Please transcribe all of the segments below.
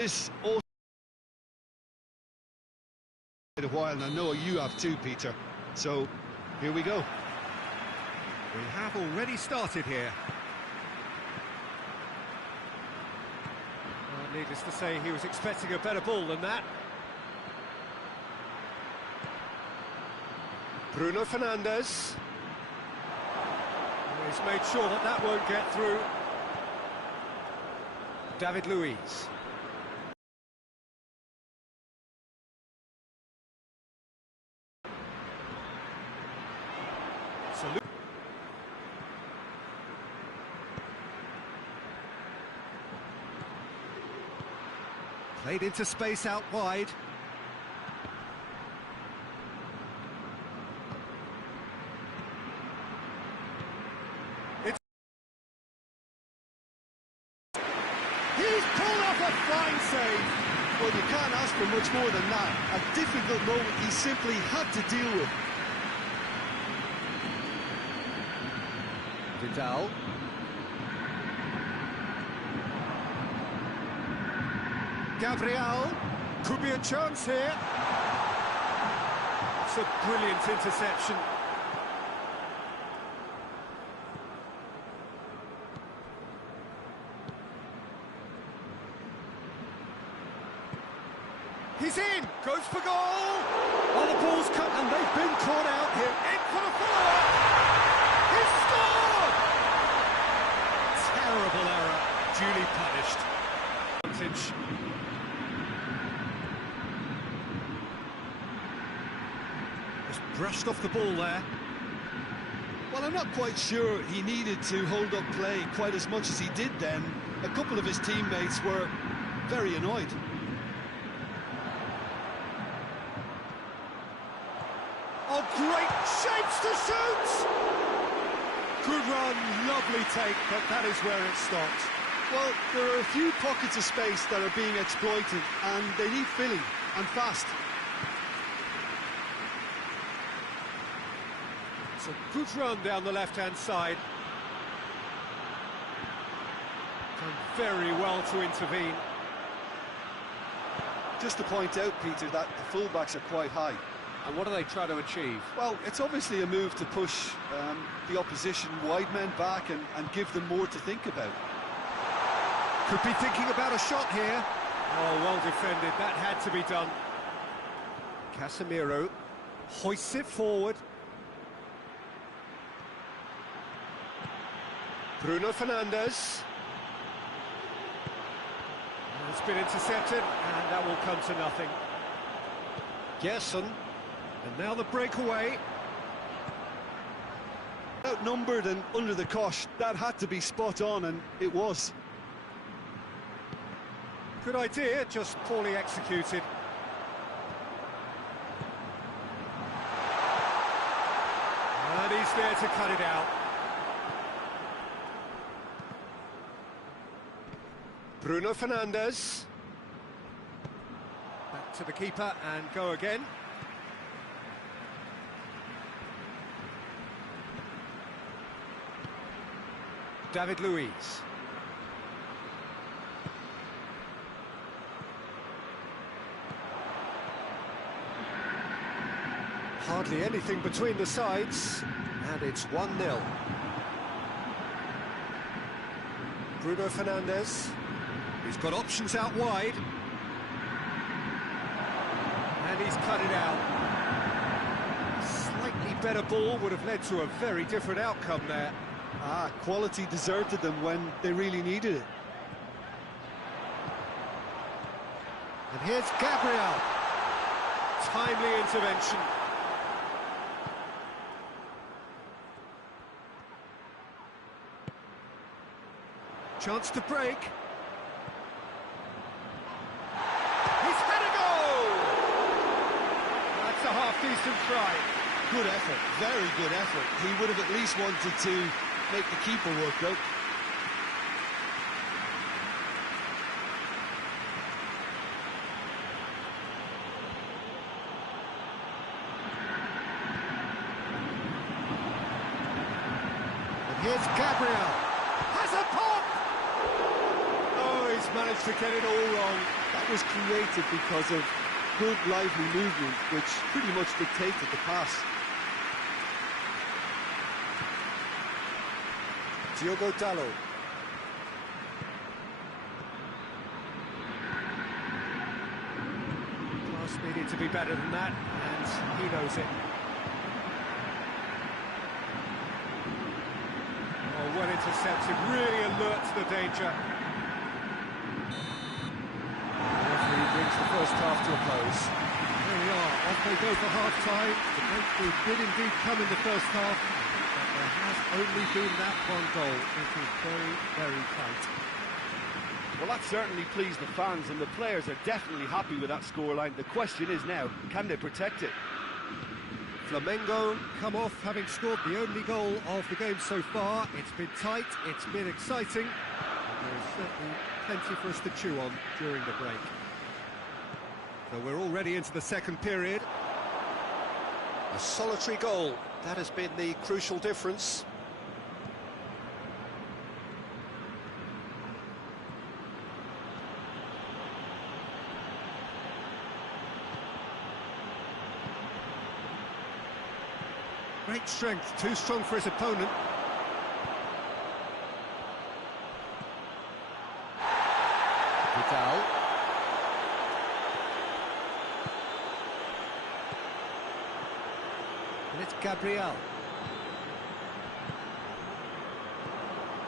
This also a while, and I know you have too, Peter. So here we go. We have already started here. Well, needless to say, he was expecting a better ball than that. Bruno Fernandes. He's made sure that that won't get through. David Luiz. Played into space out wide. He's pulled off a fine save. Well, you can't ask for much more than that. A difficult moment he simply had to deal with. Vidal. Gabriel. Could be a chance here. It's a brilliant interception. He's in, goes for goal. Oh, the ball's cut and they've been caught out here. In for the follow-up. He's scored! Terrible error, duly punished. Just brushed off the ball there. Well, I'm not quite sure he needed to hold up play quite as much as he did then. A couple of his teammates were very annoyed. Oh, great shapes to shoot! Good run, lovely take, but that is where it stopped. Well, there are a few pockets of space that are being exploited, and they need filling, and fast. It's a good run down the left-hand side. Done very well to intervene. Just to point out, Peter, that the fullbacks are quite high. And what are they trying to achieve? Well, it's obviously a move to push the opposition wide men back and give them more to think about. Could be thinking about a shot here. Oh, well defended, that had to be done. Casemiro hoists it forward. Bruno Fernandes. It's been intercepted, and that will come to nothing. Gerson, and now the breakaway. Outnumbered and under the cosh, that had to be spot on, and it was. Good idea, just poorly executed. And he's there to cut it out. Bruno Fernandes. Back to the keeper and go again. David Luiz. Hardly anything between the sides, and it's 1-0. Bruno Fernandes. He's got options out wide. And he's cut it out. A slightly better ball would have led to a very different outcome there. Quality deserted them when they really needed it. And here's Gabriel. Timely intervention. Chance to break. He's had a goal! That's a half-decent try. Good effort, very good effort. He would have at least wanted to make the keeper work, though. And here's Gabriel. Has a pop! Oh, he's managed to get it all wrong. was created because of good, lively movement, which pretty much dictated the pass. Diogo Dallo. Pass needed to be better than that, and he knows it. Oh, well intercepted, really alert to the danger. The referee brings the first half to a close. There we are, off they go for half-time. The breakthrough did indeed come in the first half, but there has only been that one goal. It is very, very tight. Well, that certainly pleased the fans, and the players are definitely happy with that scoreline. The question is now, can they protect it? Flamengo come off having scored the only goal of the game so far. It's been tight, it's been exciting, and there's certainly plenty for us to chew on during the break. So we're already into the second period. A solitary goal, that has been the crucial difference. Great strength, too strong for his opponent. Vidal. And it's Gabriel.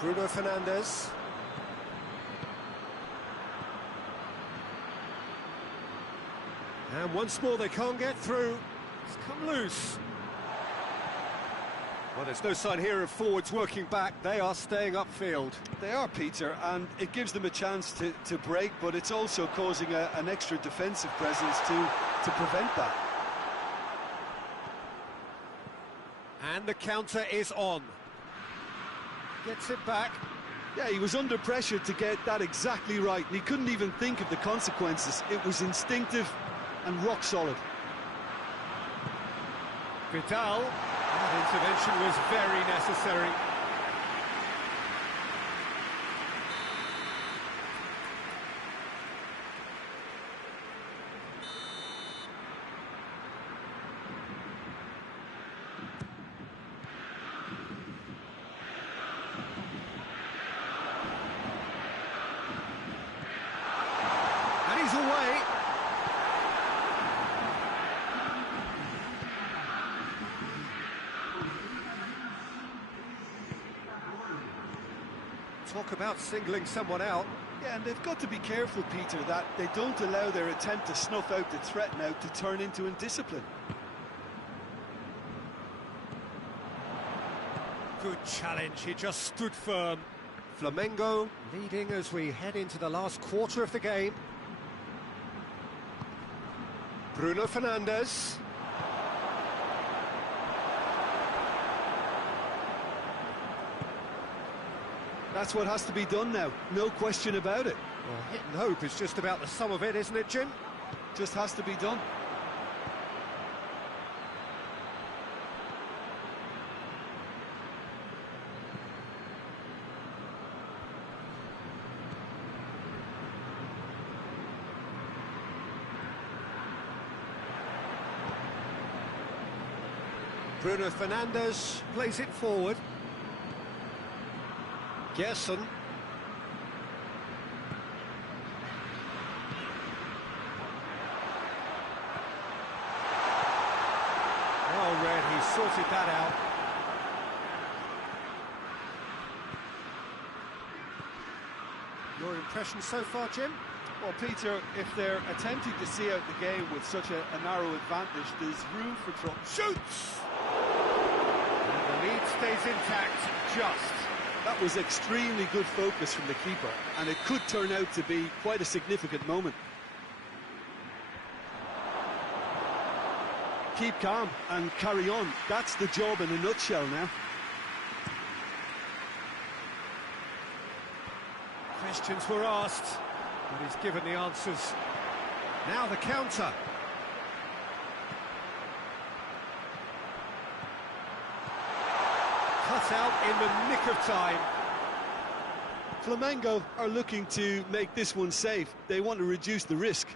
Bruno Fernandes. And once more they can't get through. It's come loose. Well, there's no sign here of forwards working back. They are staying upfield. They are, Peter, and it gives them a chance to break, but it's also causing an extra defensive presence to prevent that. And the counter is on. Gets it back. Yeah, he was under pressure to get that exactly right, and he couldn't even think of the consequences. It was instinctive and rock solid. Vidal. That intervention was very necessary. And he's away. Talk about singling someone out. Yeah, and they've got to be careful, Peter, that they don't allow their attempt to snuff out the threat now to turn into indiscipline. Good challenge, he just stood firm. Flamengo leading as we head into the last quarter of the game. Bruno Fernandes. That's what has to be done now, no question about it. Well, hit and hope is just about the sum of it, isn't it, Jim? Just has to be done. Bruno Fernandes plays it forward. Gerson. Well read, he sorted that out. Your impression so far, Jim? Well, Peter, if they're attempting to see out the game with such a narrow advantage, there's room for trouble. Shoots! And the lead stays intact, just. That was extremely good focus from the keeper, and it could turn out to be quite a significant moment. Keep calm and carry on. That's the job in a nutshell now. Questions were asked, but he's given the answers. Now the counter. Cut out in the nick of time. Flamengo are looking to make this one safe. They want to reduce the risk.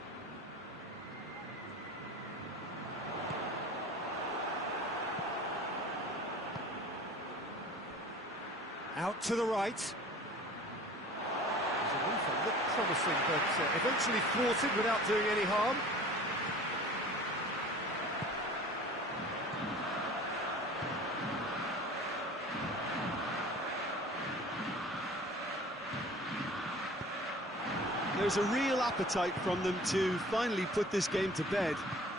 Out to the right. There's a move that looked promising, but eventually thwarted without doing any harm. There's a real appetite from them to finally put this game to bed,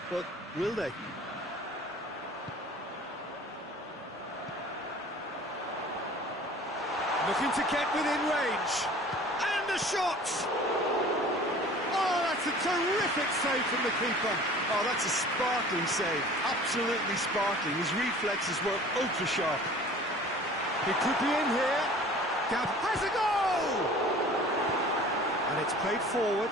but will they? Looking to get within range. And the shot! Oh, that's a terrific save from the keeper. Oh, that's a sparkling save. Absolutely sparkling. His reflexes were ultra-sharp. It could be in here. Gav has a goal! And it's played forward.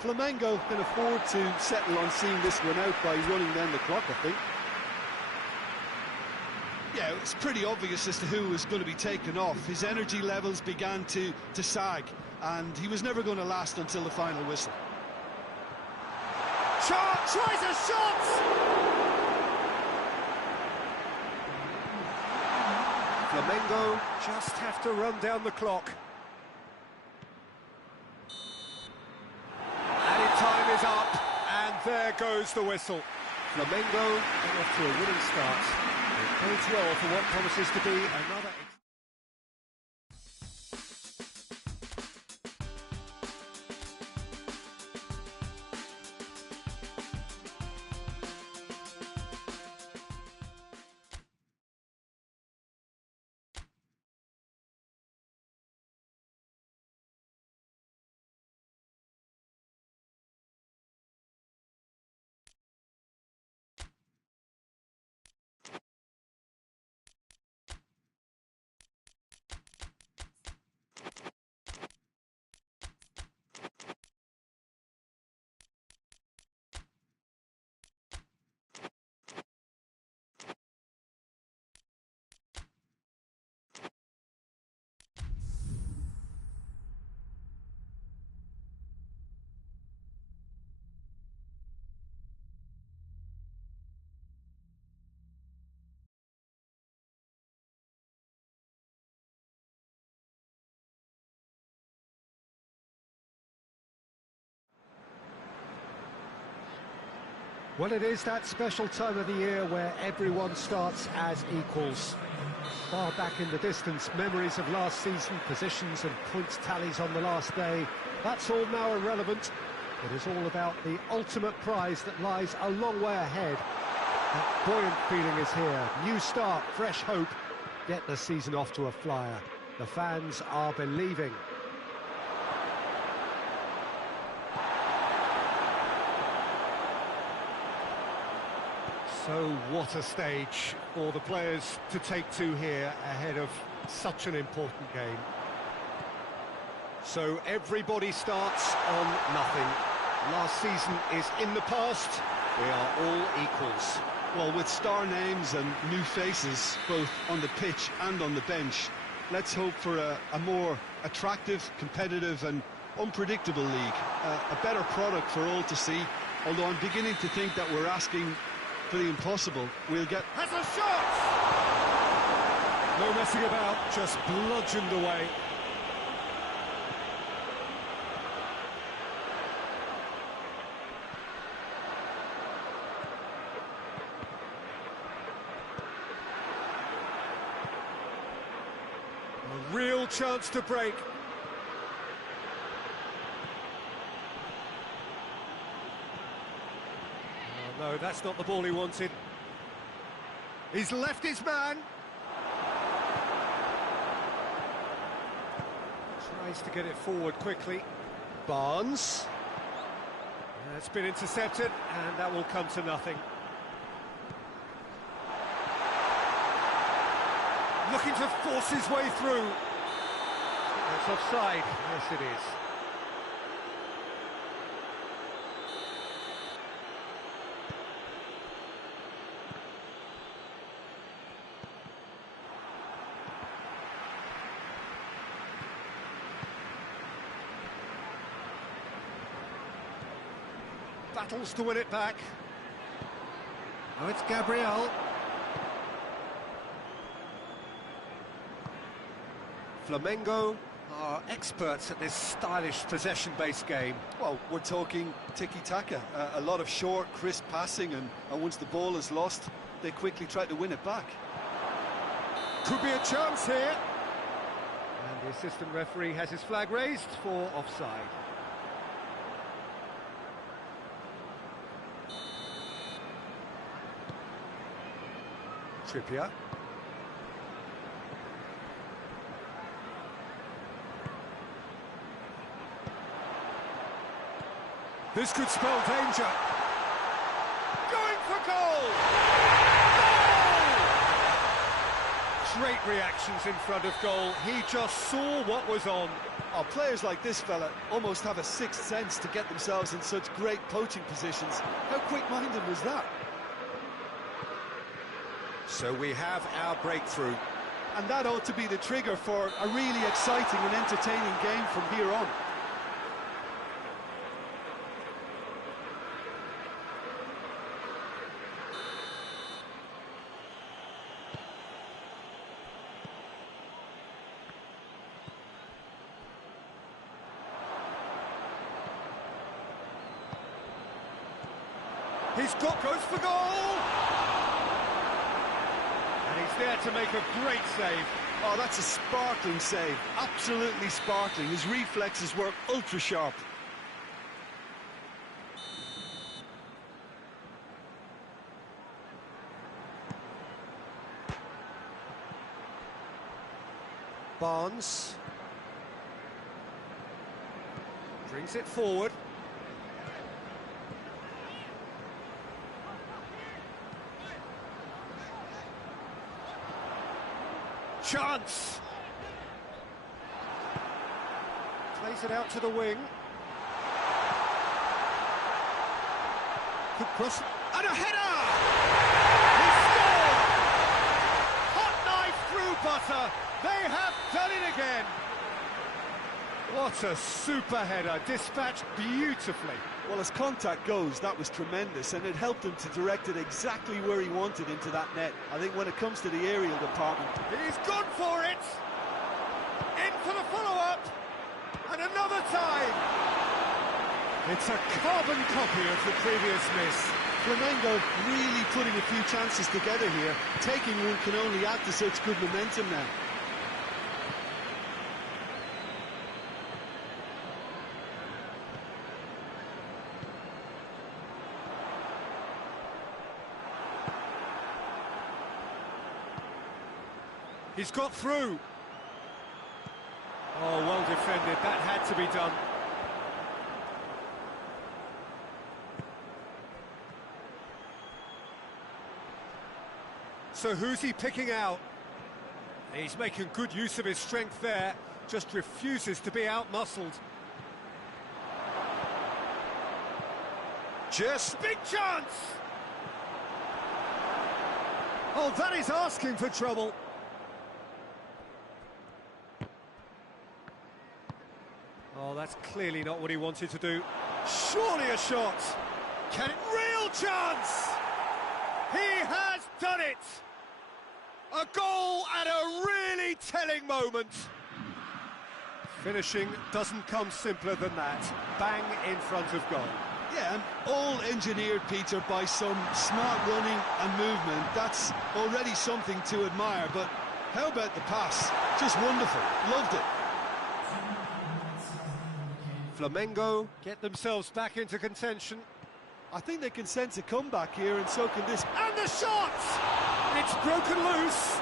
Flamengo can afford to settle on seeing this one out by running down the clock, I think. Yeah, it's pretty obvious as to who was going to be taken off. His energy levels began to sag, and he was never going to last until the final whistle. Tries a shot! Flamengo just have to run down the clock. Added time is up, and there goes the whistle. Flamengo got off to a winning start. It bodes well for what promises to be another... Well, it is that special time of the year where everyone starts as equals. Far back in the distance, memories of last season, positions and points tallies on the last day, that's all now irrelevant. It is all about the ultimate prize that lies a long way ahead. That buoyant feeling is here. New start, fresh hope. Get the season off to a flyer. The fans are believing. So what a stage for the players to take to here ahead of such an important game. So everybody starts on nothing. Last season is in the past. We are all equals. Well, with star names and new faces, both on the pitch and on the bench, let's hope for a more attractive, competitive and unpredictable league. A better product for all to see, although I'm beginning to think that we're asking for the impossible. We'll get... Has a shot! No messing about, just bludgeoned away. A real chance to break. No, that's not the ball he wanted. He's left his man. Tries to get it forward quickly. Barnes. It's been intercepted, and that will come to nothing. Looking to force his way through. That's offside. Yes, it is. battles to win it back. Oh, it's Gabriel. Flamengo are experts at this stylish possession-based game. Well, we're talking tiki-taka, a lot of short, crisp passing, and once the ball is lost, they quickly try to win it back. Could be a chance here. And the assistant referee has his flag raised for offside. Trippier. This could spell danger. Going for goal! Goal! Great reactions in front of goal. He just saw what was on. Oh, players like this fella almost have a sixth sense to get themselves in such great poaching positions. How quick-minded was that? So we have our breakthrough. And that ought to be the trigger for a really exciting and entertaining game from here on. Goes for goal! And he's there to make a great save. Oh, that's a sparkling save. Absolutely sparkling. His reflexes were ultra sharp. Barnes brings it forward. Chance! Plays it out to the wing. Good cross. And a header! He scored! Hot knife through butter. They have done it again. What a super header, dispatched beautifully. Well, as contact goes, that was tremendous, and it helped him to direct it exactly where he wanted into that net. I think when it comes to the aerial department... He's gone for it! In for the follow-up! And another time! It's a carbon copy of the previous miss. Flamengo really putting a few chances together here. Taking one can only add to such good momentum now. He's got through. Oh, well defended. That had to be done. So who's he picking out? He's making good use of his strength there. Just refuses to be out-muscled. Just big chance! Oh, that is asking for trouble. Oh, that's clearly not what he wanted to do. Surely a shot. Real chance! He has done it! A goal at a really telling moment. Finishing doesn't come simpler than that. Bang in front of goal. Yeah, and all engineered, Peter, by some smart running and movement. That's already something to admire, but how about the pass? Just wonderful. Loved it. Flamengo get themselves back into contention. I think they can sense a comeback here, and so can this. And the shot! It's broken loose.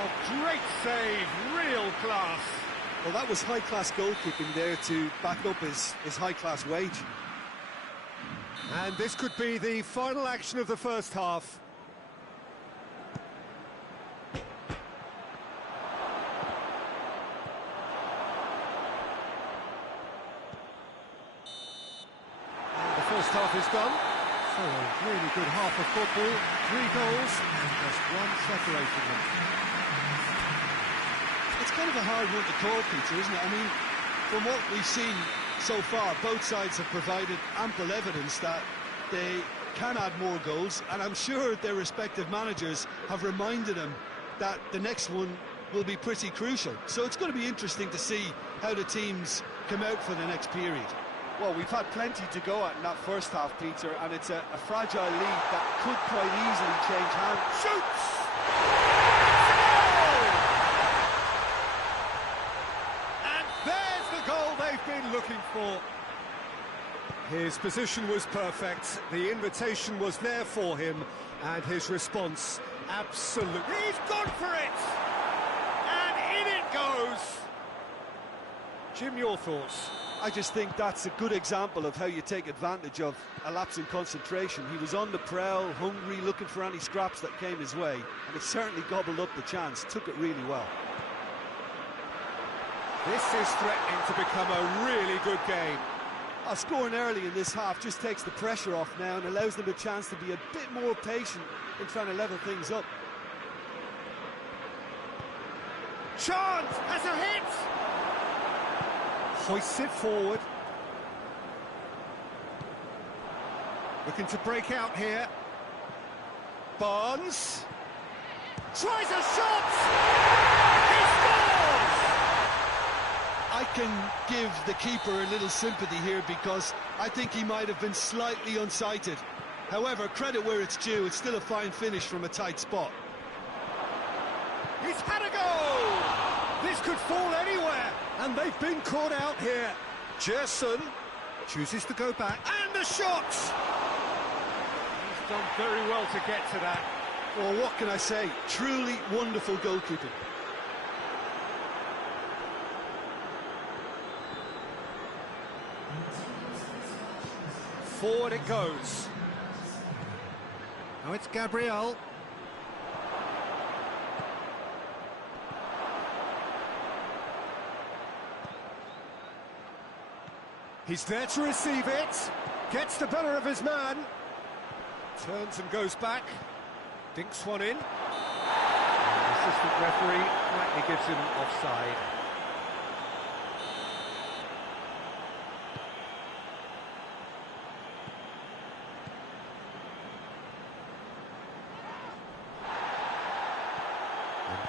A great save, real class. Well, that was high-class goalkeeping there to back up his high-class wage. And this could be the final action of the first half. First half is done. So a really good half of football, 3 goals and just one separating them. It's kind of a hard one to call, Peter, isn't it? I mean, from what we've seen So far, both sides have provided ample evidence that they can add more goals, and I'm sure their respective managers have reminded them that the next one will be pretty crucial. So it's going to be interesting to see how the teams come out for the next period. Well, we've had plenty to go at in that first half, Peter, and it's a fragile lead that could quite easily change hands. Shoots! And there's the goal they've been looking for. His position was perfect, the invitation was there for him, and his response absolutely... He's gone for it! And in it goes! Jim, your thoughts? I just think that's a good example of how you take advantage of a lapse in concentration. He was on the prowl, hungry, looking for any scraps that came his way, and it certainly gobbled up the chance, took it really well. This is threatening to become a really good game. Scoring early in this half just takes the pressure off now and allows them a chance to be a bit more patient in trying to level things up. Chance has a hit! Hoists it forward. Looking to break out here. Barnes tries a shot! He scores! I can give the keeper a little sympathy here because I think he might have been slightly unsighted. However, credit where it's due, it's still a fine finish from a tight spot. He's had a go! This could fall anywhere, and they've been caught out here. Gerson chooses to go back, and the shot! He's done very well to get to that. Well, what can I say? Truly wonderful goalkeeping. Forward it goes. Now it's Gabriel. He's there to receive it. Gets the better of his man. Turns and goes back. Dinks one in. The assistant referee rightly gives him offside.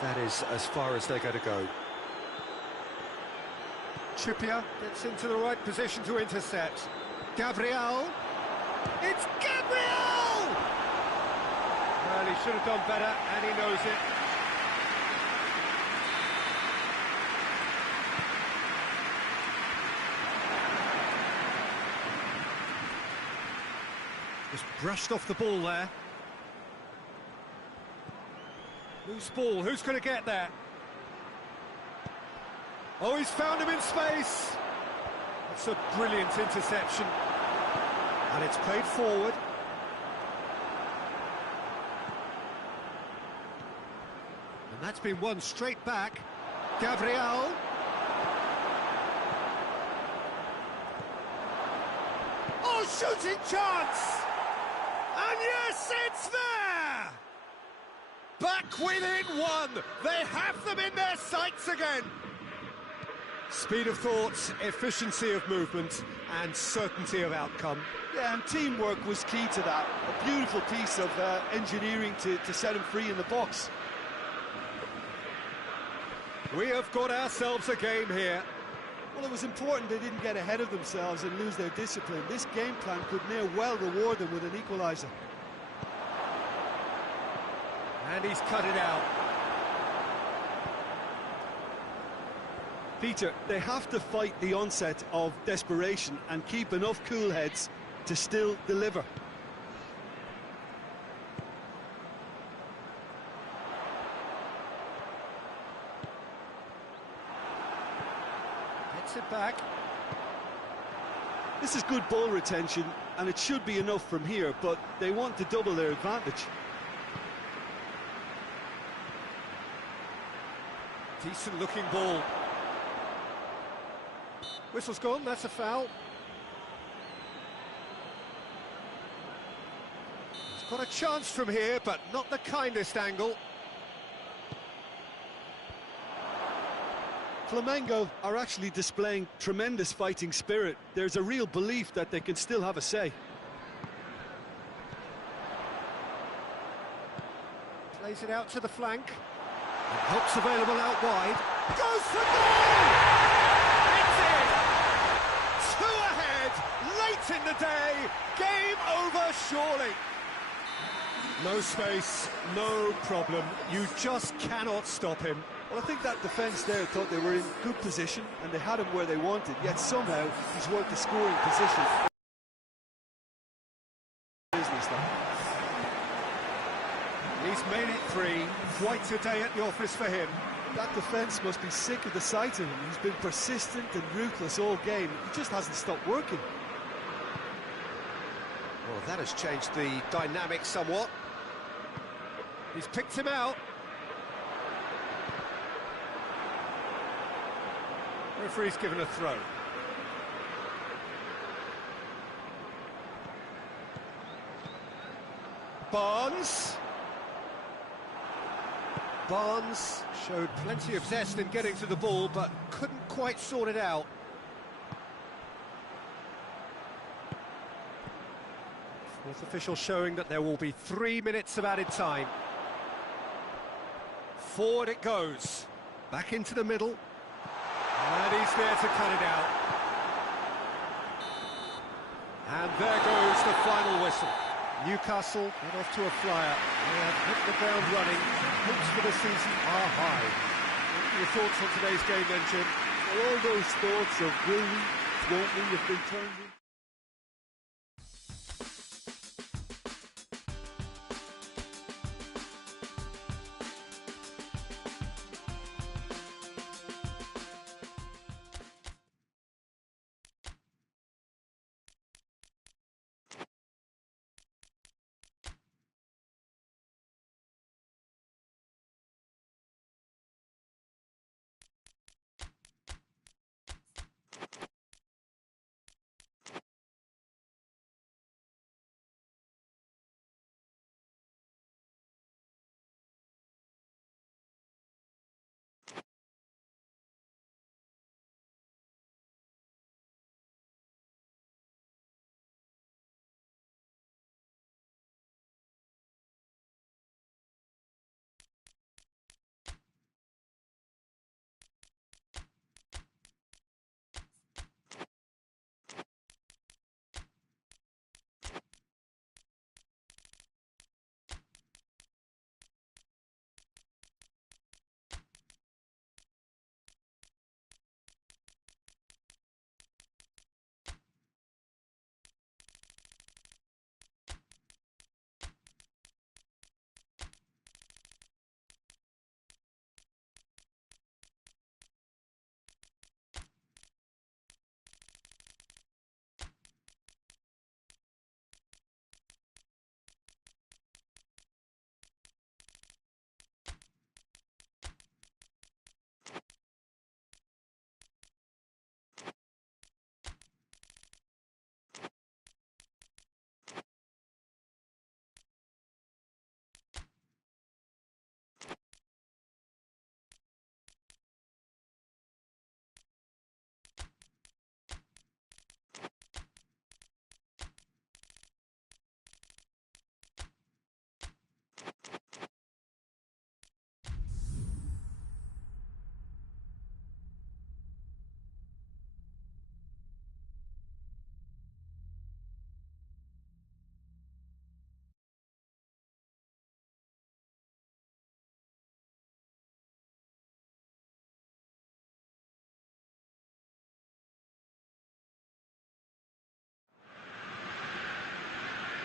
That is as far as they're going to go. Trippier gets into the right position to intercept. Gabriel. It's Gabriel! Well, he should have done better, and he knows it. Just brushed off the ball there. Loose ball, who's going to get there? Oh, he's found him in space! That's a brilliant interception. And it's played forward. And that's been won straight back. Gabriel. Oh, shooting chance! And yes, it's there! Back within one! They have them in their sights again! Speed of thought, efficiency of movement, and certainty of outcome. Yeah, and teamwork was key to that. A beautiful piece of engineering to set him free in the box. We have got ourselves a game here. Well, it was important they didn't get ahead of themselves and lose their discipline. This game plan could near well reward them with an equaliser. And he's cut it out. Peter, they have to fight the onset of desperation and keep enough cool heads to still deliver. Gets it back. This is good ball retention, and it should be enough from here, but they want to double their advantage. Decent looking ball. Whistle's gone, that's a foul. He's got a chance from here, but not the kindest angle. Flamengo are actually displaying tremendous fighting spirit. There's a real belief that they can still have a say. Plays it out to the flank. And help's available out wide. Goes for goal! It's in! 2 ahead, late in the day. Game over, surely. No space, no problem. You just cannot stop him. Well, I think that defence there thought they were in good position and they had him where they wanted, yet somehow he's worked the scoring position. Business now. He's made it 3. Quite a day at the office for him. That defence must be sick of the sight of him. He's been persistent and ruthless all game. He just hasn't stopped working. Well, that has changed the dynamic somewhat. He's picked him out. Referee's given a throw. Barnes showed plenty of zest in getting to the ball, but couldn't quite sort it out. Fourth official showing that there will be 3 minutes of added time. Forward it goes. Back into the middle. And he's there to cut it out. And there goes the final whistle. Newcastle got off to a flyer. They have hit the ground running. Hopes for the season are high. What are your thoughts on today's game then, Jim? All those thoughts of will we, won't we, have been turned in.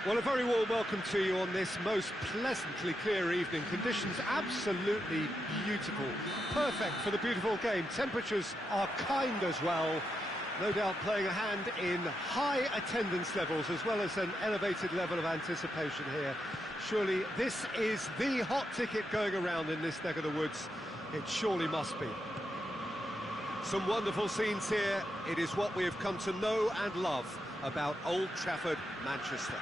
Well, a very warm welcome to you on this most pleasantly clear evening. Conditions absolutely beautiful. Perfect for the beautiful game. Temperatures are kind as well. No doubt playing a hand in high attendance levels as well as an elevated level of anticipation here. Surely this is the hot ticket going around in this neck of the woods. It surely must be. Some wonderful scenes here. It is what we have come to know and love about Old Trafford, Manchester.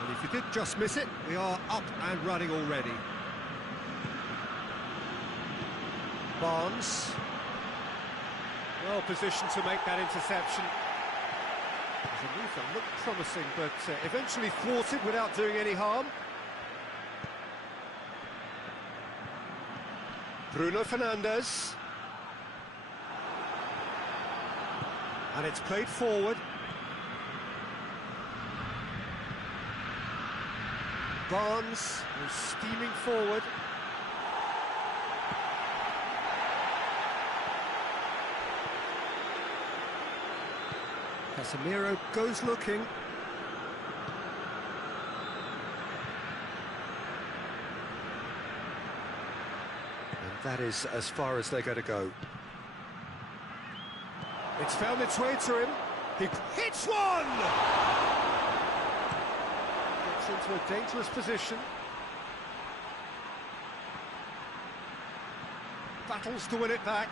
And if you did just miss it, we are up and running already. Barnes. Well positioned to make that interception. It's a move that looked promising, but eventually thwarted without doing any harm. Bruno Fernandes. And it's played forward. Barnes is steaming forward. Casemiro goes looking. And that is as far as they're going to go. It's found its way to him. He hits one! Gets into a dangerous position. Battles to win it back.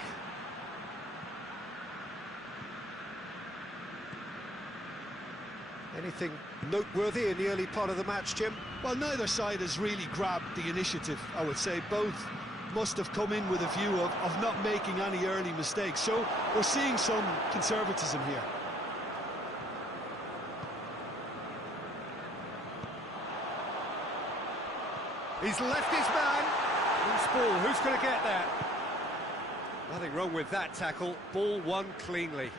Anything noteworthy in the early part of the match, Jim? Well, neither side has really grabbed the initiative, I would say. Both must have come in with a view of not making any early mistakes. So we're seeing some conservatism here. He's left his man. Loose ball, who's going to get that? Nothing wrong with that tackle. Ball won cleanly.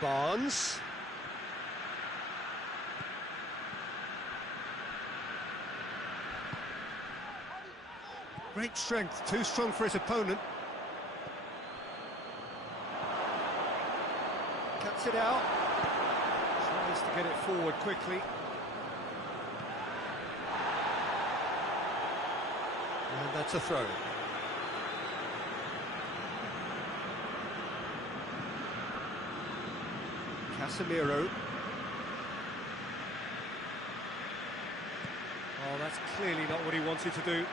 Barnes. Great strength, too strong for his opponent. Cuts it out. Tries to get it forward quickly. And that's a throw. Casemiro. Oh, that's clearly not what he wanted to do.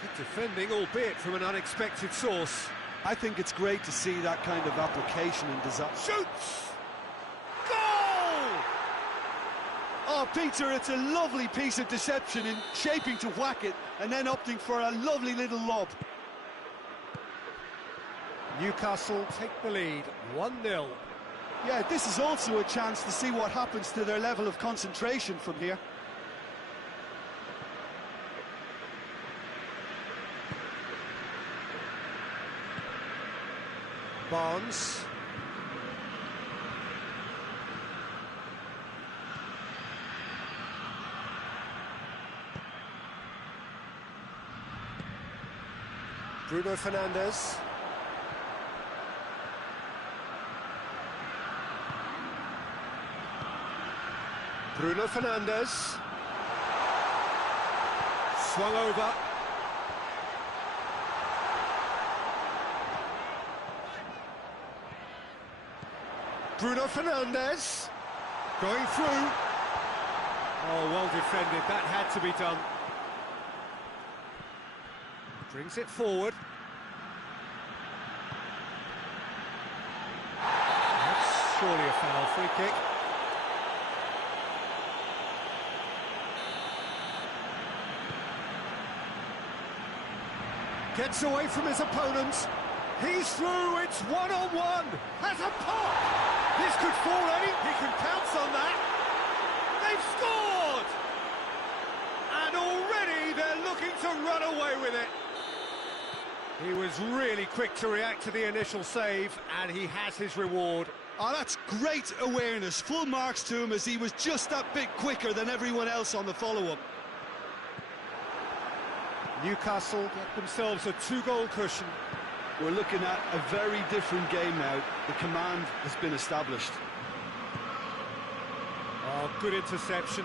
Good defending, albeit from an unexpected source. I think it's great to see that kind of application and design. Shoots! Goal! Oh, Peter, it's a lovely piece of deception in shaping to whack it and then opting for a lovely little lob. Newcastle take the lead, 1-0. Yeah, this is also a chance to see what happens to their level of concentration from here. Barnes. Bruno Fernandes. Bruno Fernandes. Swung over. Bruno Fernandes. Going through. Oh, well defended. That had to be done. Brings it forward. That's surely a foul. Free kick. Gets away from his opponents. He's through, it's one-on-one. Has a pop. This could fall any. He can pounce on that. They've scored! And already they're looking to run away with it. He was really quick to react to the initial save, and he has his reward. Oh, that's great awareness. Full marks to him as he was just that bit quicker than everyone else on the follow-up. Newcastle get themselves a 2-goal cushion. We're looking at a very different game now. The command has been established. Oh, good interception.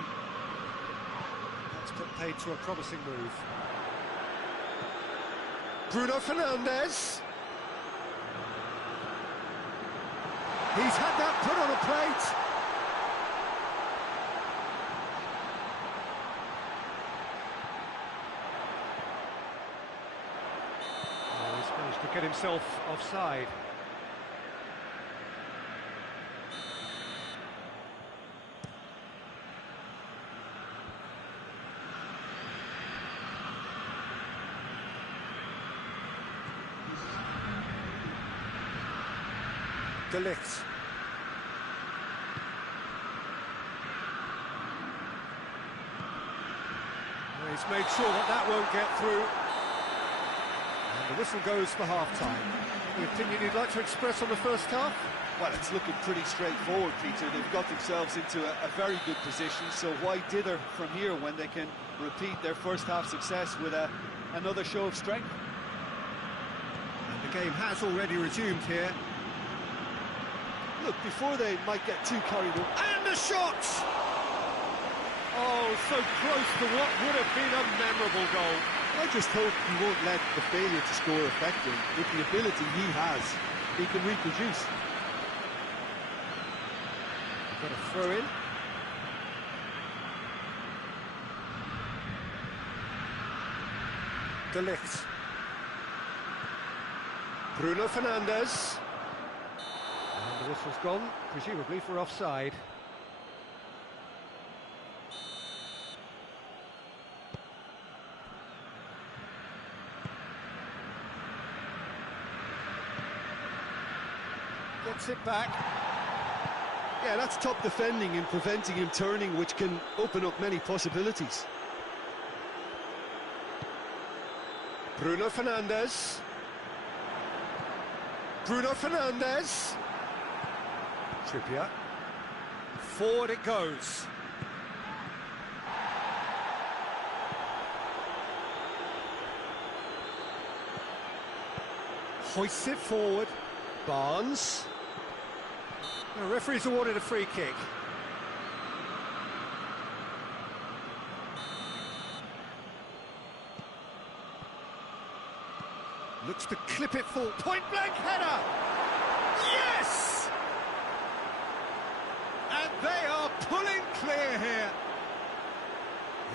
That's put paid to a promising move. Bruno Fernandes. He's had that put on a plate. To get himself offside. De Ligt. He's made sure that that won't get through. And the whistle goes for half-time. The opinion you'd like to express on the first half? Well, it's looking pretty straightforward, Peter. They've got themselves into a very good position, so why dither from here when they can repeat their first half success with another show of strength? And the game has already resumed here. Look, before they might get too carried away. And the shot! Oh, so close to what would have been a memorable goal. I just hope he won't let the failure to score affect him. With the ability he has, he can reproduce. Got a throw in. De Ligt. Bruno Fernandes. And the whistle's gone, presumably for offside. Gets it back. Yeah, that's top defending and preventing him turning, which can open up many possibilities. Bruno Fernandes. Bruno Fernandes. Trippier. Forward it goes. Hoists it forward. Barnes. The referee's awarded a free kick. Looks to clip it full. Point-blank header! Yes! And they are pulling clear here.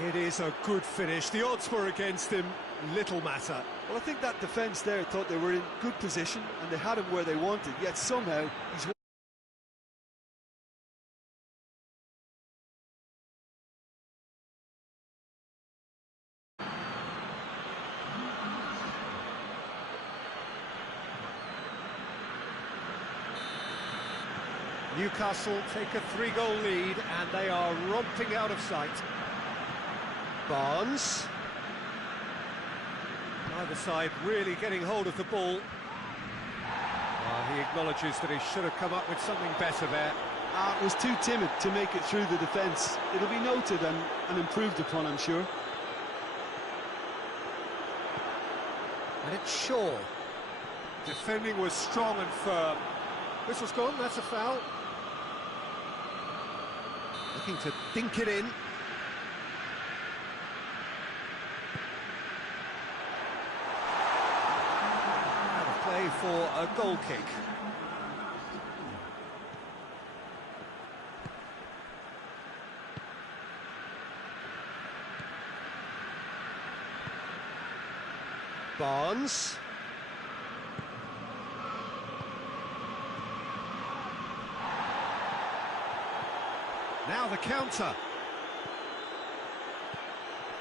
It is a good finish. The odds were against him. Little matter. Well, I think that defence there thought they were in good position and they had him where they wanted, yet somehow he's... Newcastle take a 3-goal lead and they are romping out of sight. Barnes. Neither side really getting hold of the ball. He acknowledges that he should have come up with something better there. It was too timid to make it through the defence. It'll be noted and improved upon, I'm sure. And it's Shaw. Defending was strong and firm. Whistle's gone, that's a foul. Looking to dink it in. Out of play for a goal kick. Barnes. Now the counter.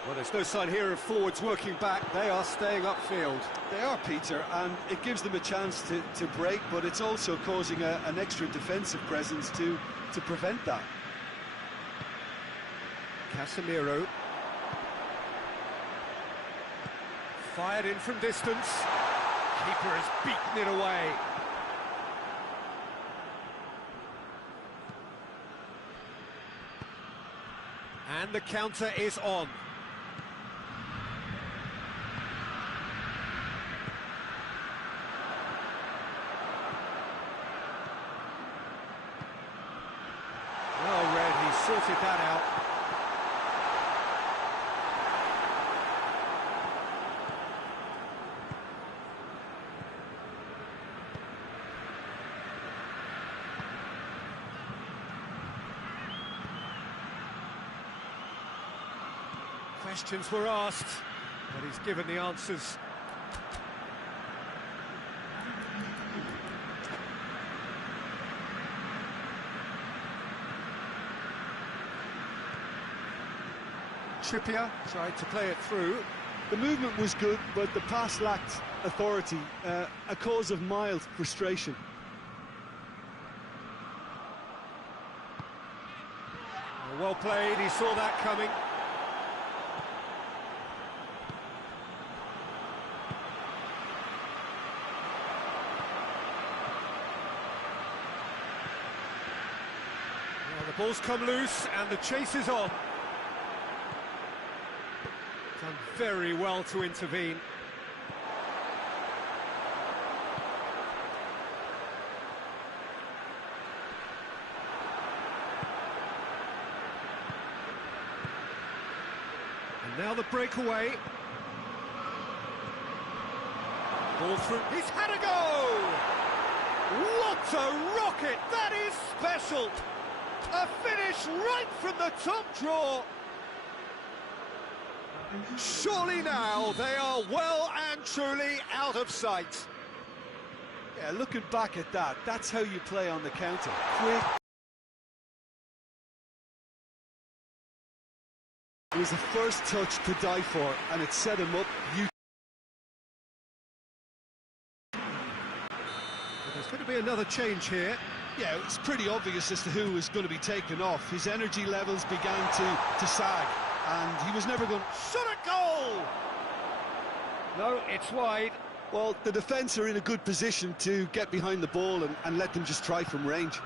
Well, there's no sign here of forwards working back. They are staying upfield. They are, Peter, and it gives them a chance to break, but it's also causing an extra defensive presence to prevent that. Casemiro. Fired in from distance. Keeper has beaten it away. And the counter is on. Well read, he sorted that out. Questions were asked, but he's given the answers. Trippier tried to play it through. The movement was good, but the pass lacked authority, a cause of mild frustration. Well played, he saw that coming. Well, the ball's come loose and the chase is on. Done very well to intervene. And now the breakaway. Ball through. He's had a go! What a rocket! That is special! A finish right from the top draw. Surely now they are well and truly out of sight. Yeah, looking back at that, that's how you play on the counter. Quick. It was the first touch to die for, and it set him up beautifully. There's going to be another change here. Yeah, it's pretty obvious as to who was going to be taken off. His energy levels began to sag, and he was never going to... Shot a goal! No, it's wide. Well, the defence are in a good position to get behind the ball and let them just try from range.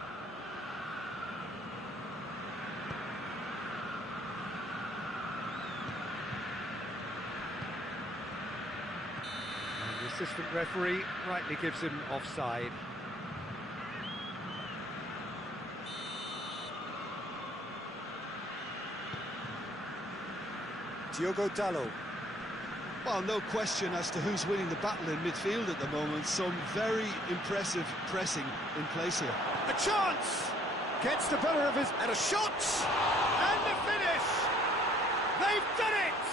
And the assistant referee rightly gives him offside. Diogo Dalot. Well, no question as to who's winning the battle in midfield at the moment. Some very impressive pressing in place here. A chance! Gets the better of his... And a shot! And the finish! They've done it!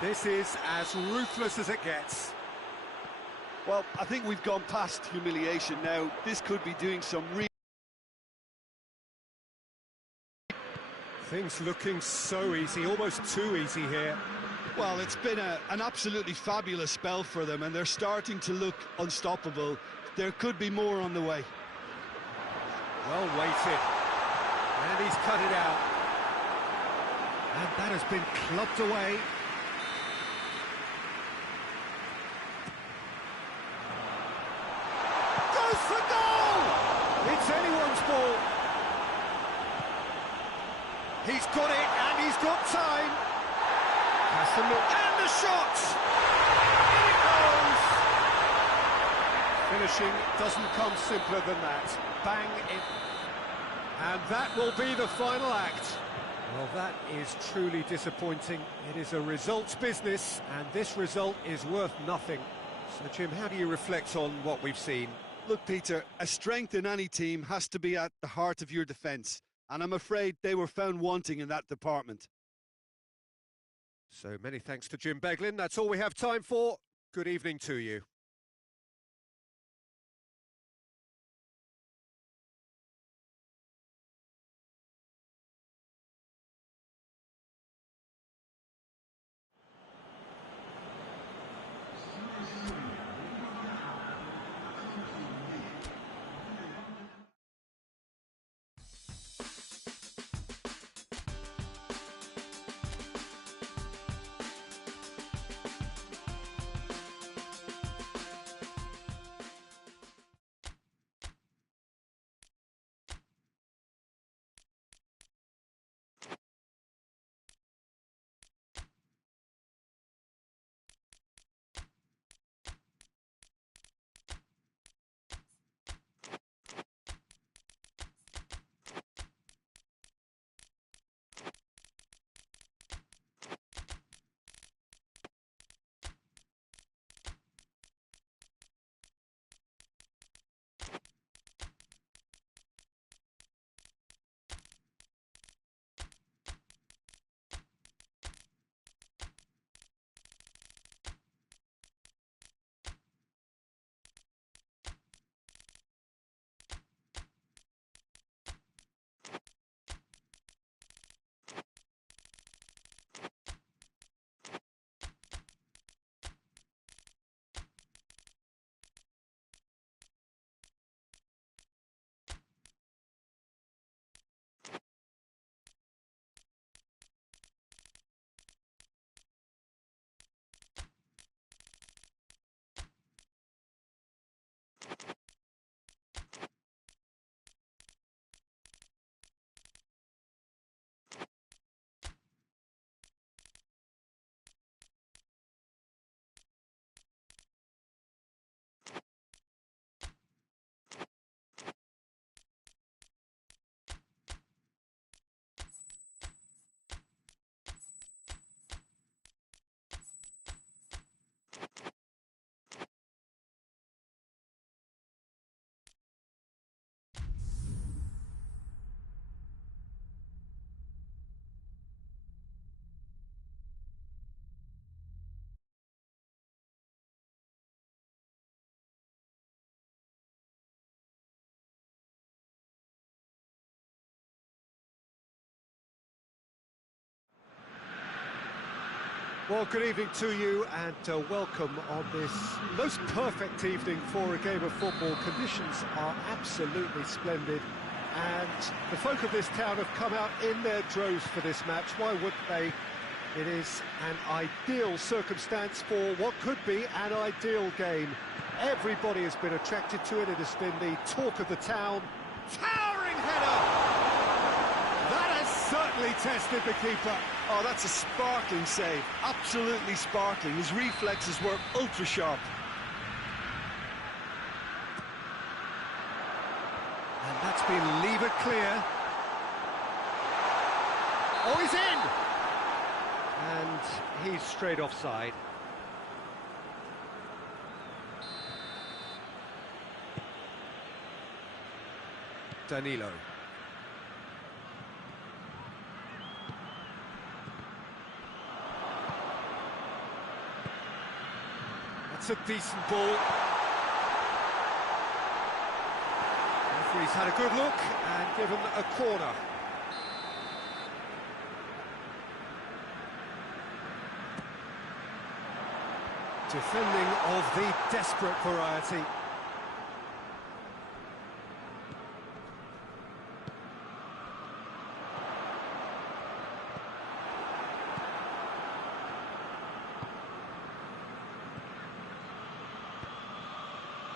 This is as ruthless as it gets. Well, I think we've gone past humiliation now. This could be doing some real... Things looking so easy, almost too easy here. Well, it's been an absolutely fabulous spell for them, and they're starting to look unstoppable. There could be more on the way. Well weighted. And he's cut it out. And that has been clubbed away. Goes for goal! It's anyone's ball. He's got it, and he's got time. Has to look, and the shot! In it goes! Finishing doesn't come simpler than that. Bang it. And that will be the final act. Well, that is truly disappointing. It is a results business, and this result is worth nothing. So, Jim, how do you reflect on what we've seen? Look, Peter, a strength in any team has to be at the heart of your defence. And I'm afraid they were found wanting in that department. So many thanks to Jim Beglin. That's all we have time for. Good evening to you. Well, good evening to you and welcome on this most perfect evening for a game of football. Conditions are absolutely splendid and the folk of this town have come out in their droves for this match. Why wouldn't they? It is an ideal circumstance for what could be an ideal game. Everybody has been attracted to it. It has been the talk of the town. Towering header! That has certainly tested the keeper. Oh, that's a sparkling save, absolutely sparkling. His reflexes were ultra sharp. And that's been levered clear. Oh, he's in! And he's straight offside. Danilo. That's a decent ball. Referee's had a good look and given a corner. Defending of the desperate variety.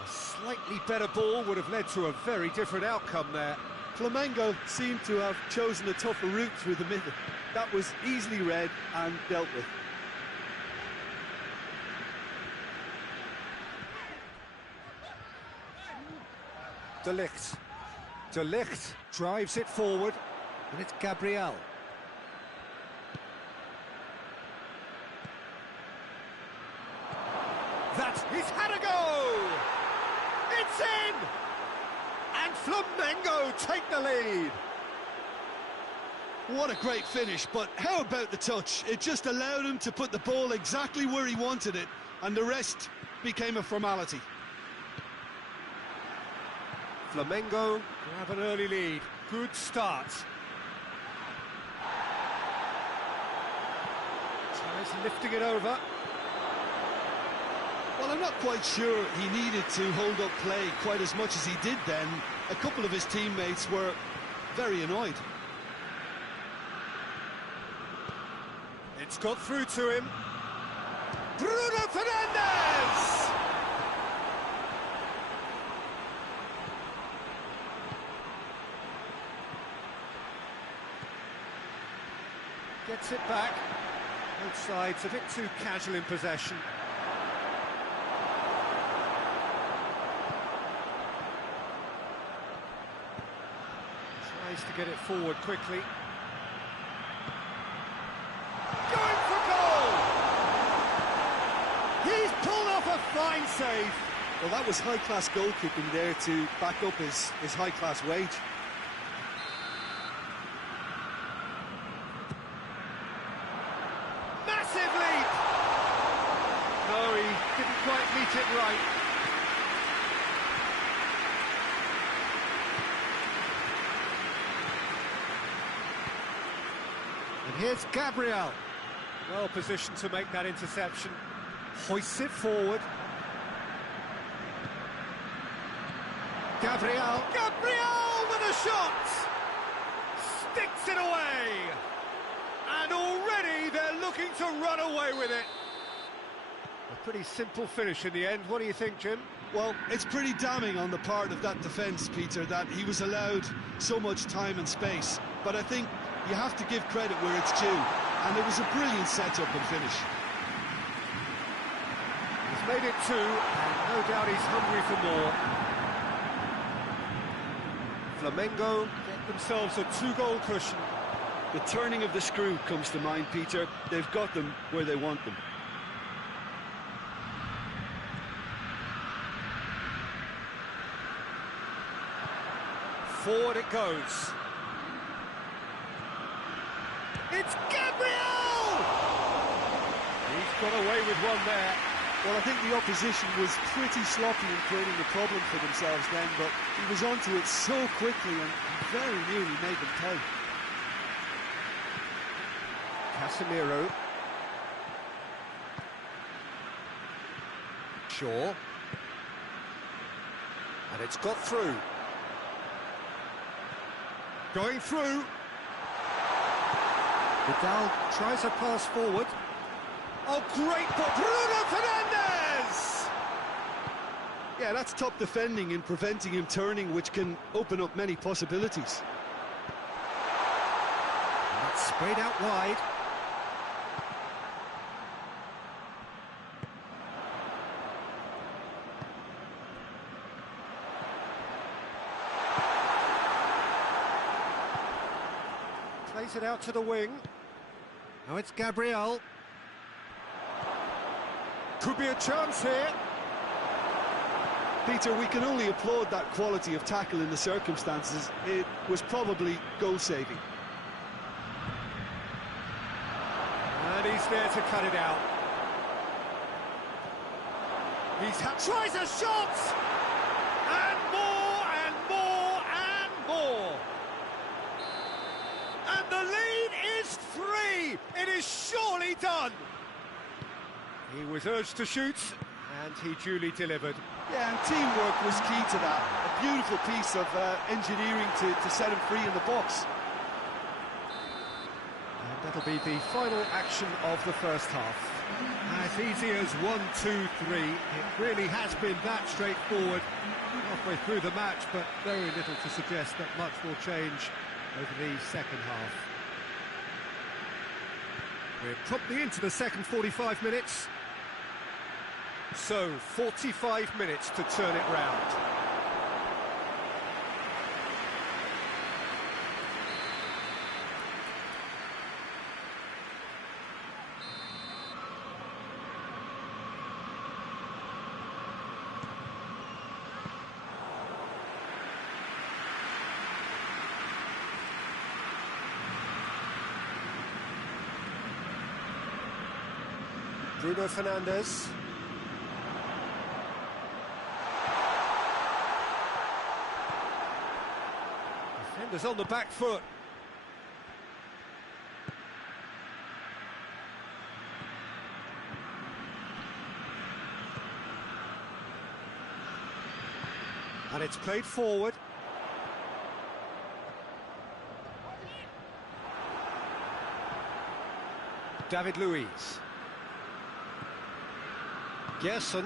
Slightly better ball would have led to a very different outcome there. Flamengo seemed to have chosen a tougher route through the middle. That was easily read and dealt with. De Ligt. De Ligt drives it forward, and it's Gabriel. He's had a go! It's in! And Flamengo take the lead. What a great finish, but how about the touch? It just allowed him to put the ball exactly where he wanted it, and the rest became a formality. Flamengo grab an early lead. Good start. Tries lifting it over. Well, I'm not quite sure he needed to hold up play quite as much as he did then. A couple of his teammates were very annoyed. It's got through to him. Bruno Fernandes! Gets it back. Both sides a bit too casual in possession. Tries to get it forward quickly. Going for goal! He's pulled off a fine save. Well, that was high-class goalkeeping there to back up his high-class wage. Massive leap! No, he didn't quite meet it right. And here's Gabriel. Well positioned to make that interception. Hoists it forward. Gabriel with a shot! Sticks it away! And already they're looking to run away with it. A pretty simple finish in the end. What do you think, Jim? Well, it's pretty damning on the part of that defence, Peter, that he was allowed so much time and space. But I think you have to give credit where it's due, and it was a brilliant setup and finish. He's made it two, and no doubt he's hungry for more. Flamengo get themselves a two-goal cushion. The turning of the screw comes to mind, Peter. They've got them where they want them. Forward it goes. It's Gabriel! He's got away with one there. Well, I think the opposition was pretty sloppy in creating the problem for themselves then, but he was onto it so quickly and very nearly made them pay. Casemiro. Shaw. And it's got through. Going through. Vidal tries a pass forward. Oh, great ball. Bruno Fernandes! Yeah, that's top defending and preventing him turning, which can open up many possibilities. And that's sprayed out wide. Plays it out to the wing. Now it's Gabriel. Could be a chance here. Peter, we can only applaud that quality of tackle in the circumstances. It was probably goal-saving. And he's there to cut it out. Tries a shot! And more, and more, and more! And the lead is 3! It is surely done! He was urged to shoot, and he duly delivered. Yeah, and teamwork was key to that. A beautiful piece of engineering to set him free in the box. And that'll be the final action of the first half. As easy as 1, 2, 3. It really has been that straightforward halfway through the match, but very little to suggest that much will change over the second half. We're promptly into the second 45 minutes. So, 45 minutes to turn it round. Bruno Fernandes. Defenders on the back foot. And it's played forward. David Luiz. Gerson.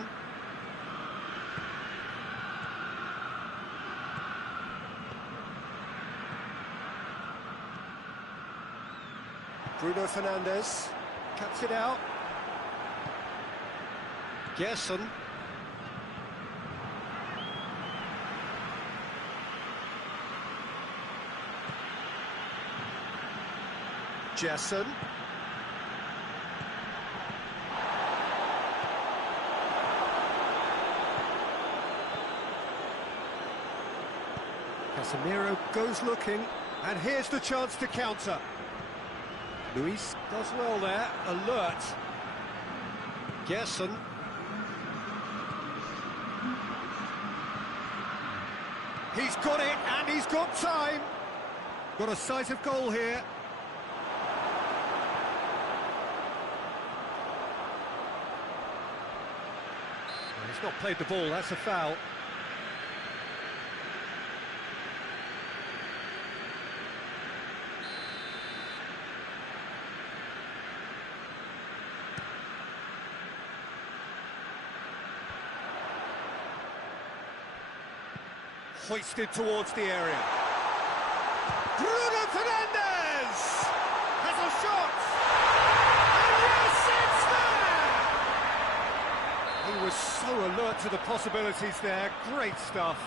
Bruno Fernandes cuts it out. Gerson. Gerson. Casemiro goes looking, and here's the chance to counter. Luis does well there, alert. Gerson. He's got it, and he's got time. Got a sight of goal here. Well, he's not played the ball, that's a foul. Hoisted towards the area. Bruno Fernandes has a shot. And yes, it's there! He was so alert to the possibilities there. Great stuff.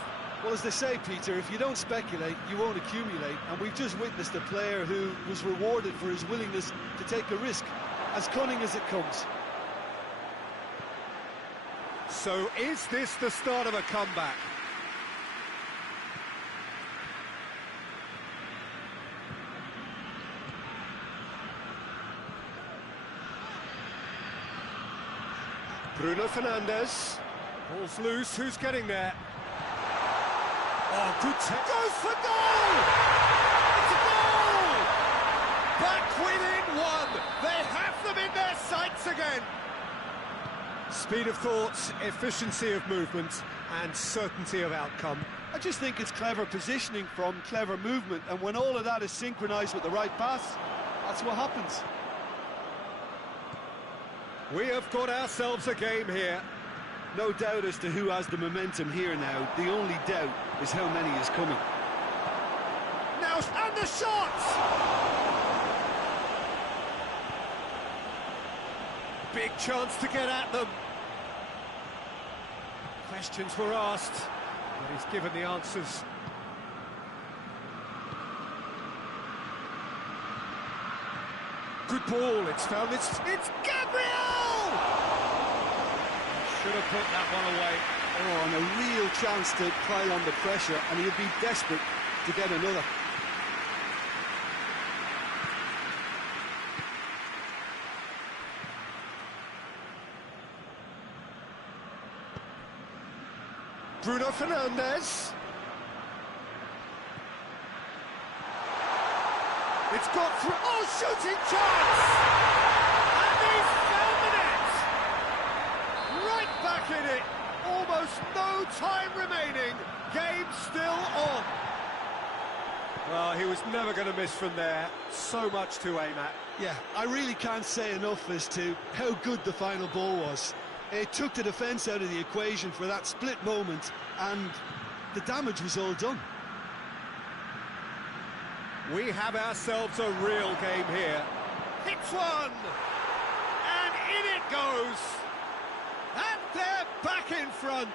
Well, as they say, Peter, if you don't speculate, you won't accumulate. And we've just witnessed a player who was rewarded for his willingness to take a risk, as cunning as it comes. So is this the start of a comeback? Bruno Fernandes. Ball's loose, who's getting there? Oh, good goes for goal! It's a goal! Back within one! They have them in their sights again! Speed of thought, efficiency of movement, and certainty of outcome. I just think it's clever positioning from clever movement, and when all of that is synchronised with the right pass, that's what happens. We have got ourselves a game here. No doubt as to who has the momentum here now. The only doubt is how many is coming. Now, and the shot! Big chance to get at them. Questions were asked, but he's given the answers. Good ball, it's found it's Gabriel! Should have put that one away. Oh, and a real chance to pile on the pressure, and he'll be desperate to get another. Bruno Fernandes. It's got through. Oh, shooting chance! And he's found the net! Right back in it. Almost no time remaining. Game still on. Well, he was never going to miss from there. So much to aim at. Yeah, I really can't say enough as to how good the final ball was. It took the defence out of the equation for that split moment, and the damage was all done. We have ourselves a real game here. Hits one! And in it goes! And they're back in front!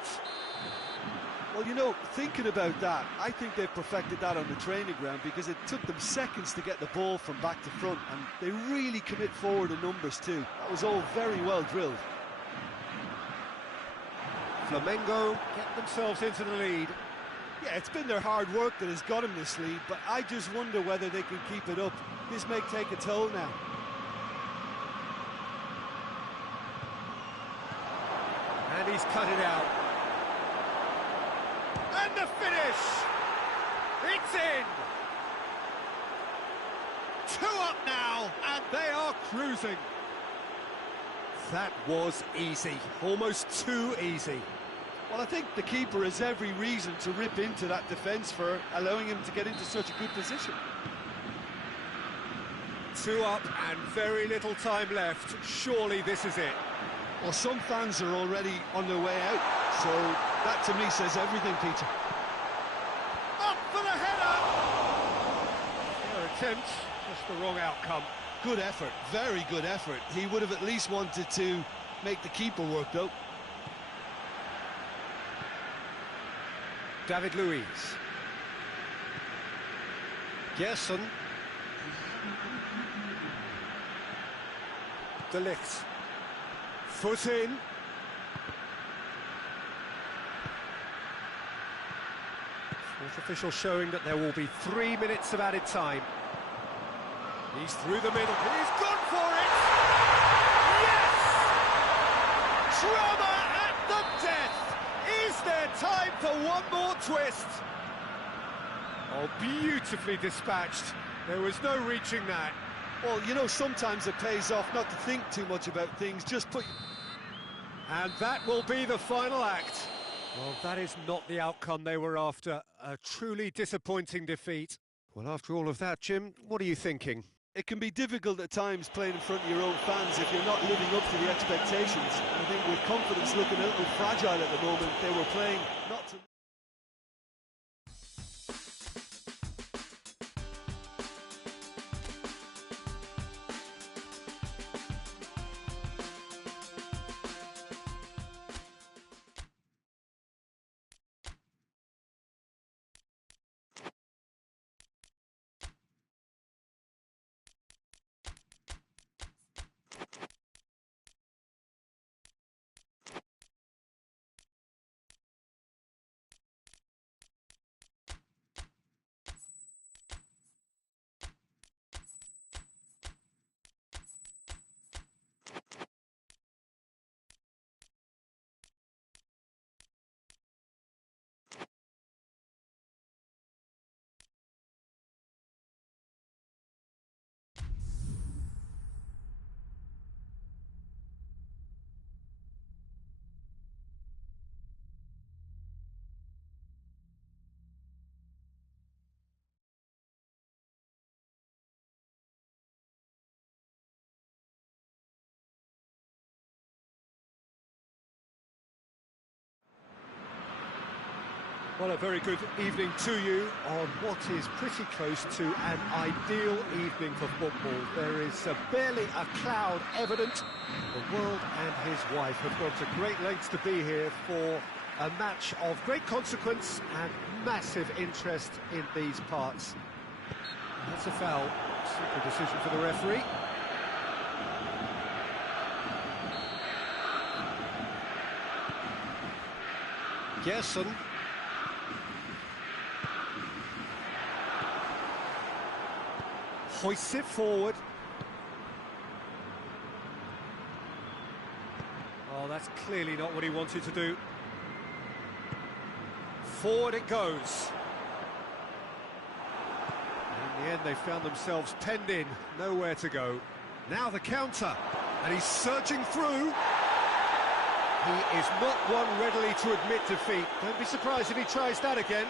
Well, you know, thinking about that, I think they've perfected that on the training ground, because it took them seconds to get the ball from back to front, and they really commit forward in numbers too. That was all very well drilled. Flamengo get themselves into the lead. Yeah, it's been their hard work that has got them this lead, but I just wonder whether they can keep it up. This may take a toll now. And he's cut it out. And the finish! It's in! 2 up now, and they are cruising. That was easy, almost too easy. Well, I think the keeper has every reason to rip into that defence for allowing him to get into such a good position. 2 up and very little time left. Surely this is it. Well, some fans are already on their way out, so that to me says everything, Peter. Up for the header! Their attempt, just the wrong outcome. Good effort, very good effort. He would have at least wanted to make the keeper work, though. David Luiz. Gerson. De Ligt. Foot in. Fourth official showing that there will be 3 minutes of added time. He's through the middle. He's gone for it! Yes! Drama at the death! Is there time for one more twist? Oh, beautifully dispatched. There was no reaching that. Well, you know, sometimes it pays off not to think too much about things, just put... And that will be the final act. Well, that is not the outcome they were after. A truly disappointing defeat. Well, after all of that, Jim, what are you thinking? It can be difficult at times playing in front of your own fans if you're not living up to the expectations. I think with confidence looking a little fragile at the moment, they were playing not to... Well, a very good evening to you on what is pretty close to an ideal evening for football. There is barely a cloud evident. The world and his wife have gone to great lengths to be here for a match of great consequence and massive interest in these parts. That's a foul. Simple decision for the referee. Gerson. Hoists it forward. Oh, that's clearly not what he wanted to do. Forward it goes. In the end, they found themselves penned in, nowhere to go. Now the counter, and he's surging through. He is not one readily to admit defeat. Don't be surprised if he tries that again.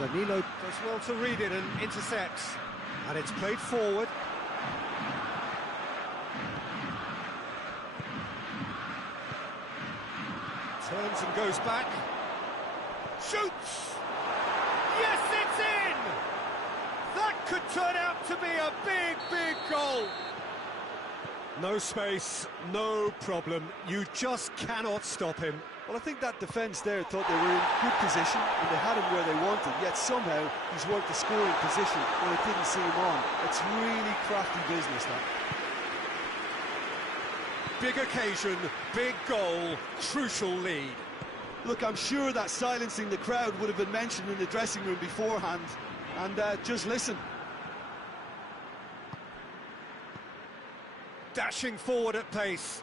Danilo does well to read it and intercepts. And it's played forward. Turns and goes back. Shoots! Yes, it's in! That could turn out to be a big, big goal. No space, no problem. You just cannot stop him. Well, I think that defence there thought they were in good position and they had him where they wanted, yet somehow he's worked the scoring position when it didn't see him on. It's really crafty business, that. Big occasion, big goal, crucial lead. Look, I'm sure that silencing the crowd would have been mentioned in the dressing room beforehand. And just listen. Dashing forward at pace.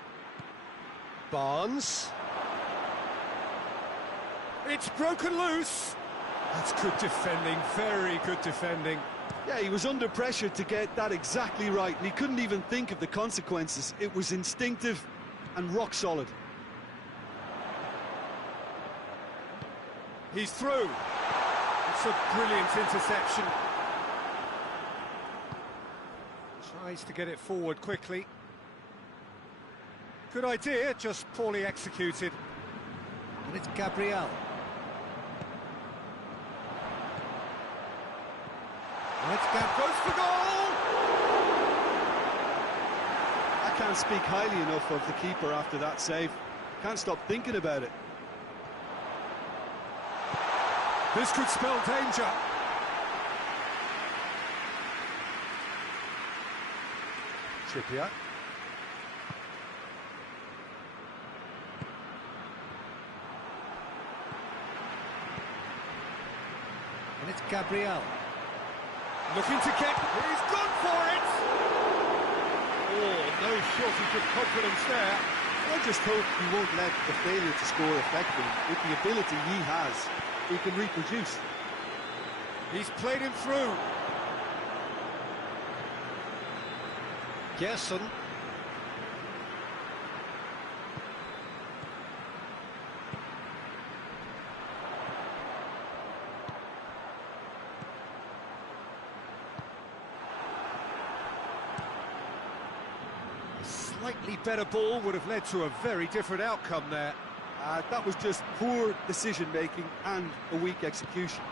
Barnes. It's broken loose. That's good defending, very good defending. Yeah, he was under pressure to get that exactly right, and he couldn't even think of the consequences. It was instinctive and rock solid. He's through. It's a brilliant interception. Tries to get it forward quickly. Good idea, just poorly executed. And it's Gabriel. And it's goes for goal! I can't speak highly enough of the keeper after that save. Can't stop thinking about it. This could spell danger. Trippier. And it's Gabriel. Looking to get... He's gone for it! Oh, no shortage of confidence there. I just hope he won't let the failure to score affect him. With the ability he has, he can reproduce. He's played him through. Gerson. Slightly better ball would have led to a very different outcome there. That was just poor decision-making and a weak execution.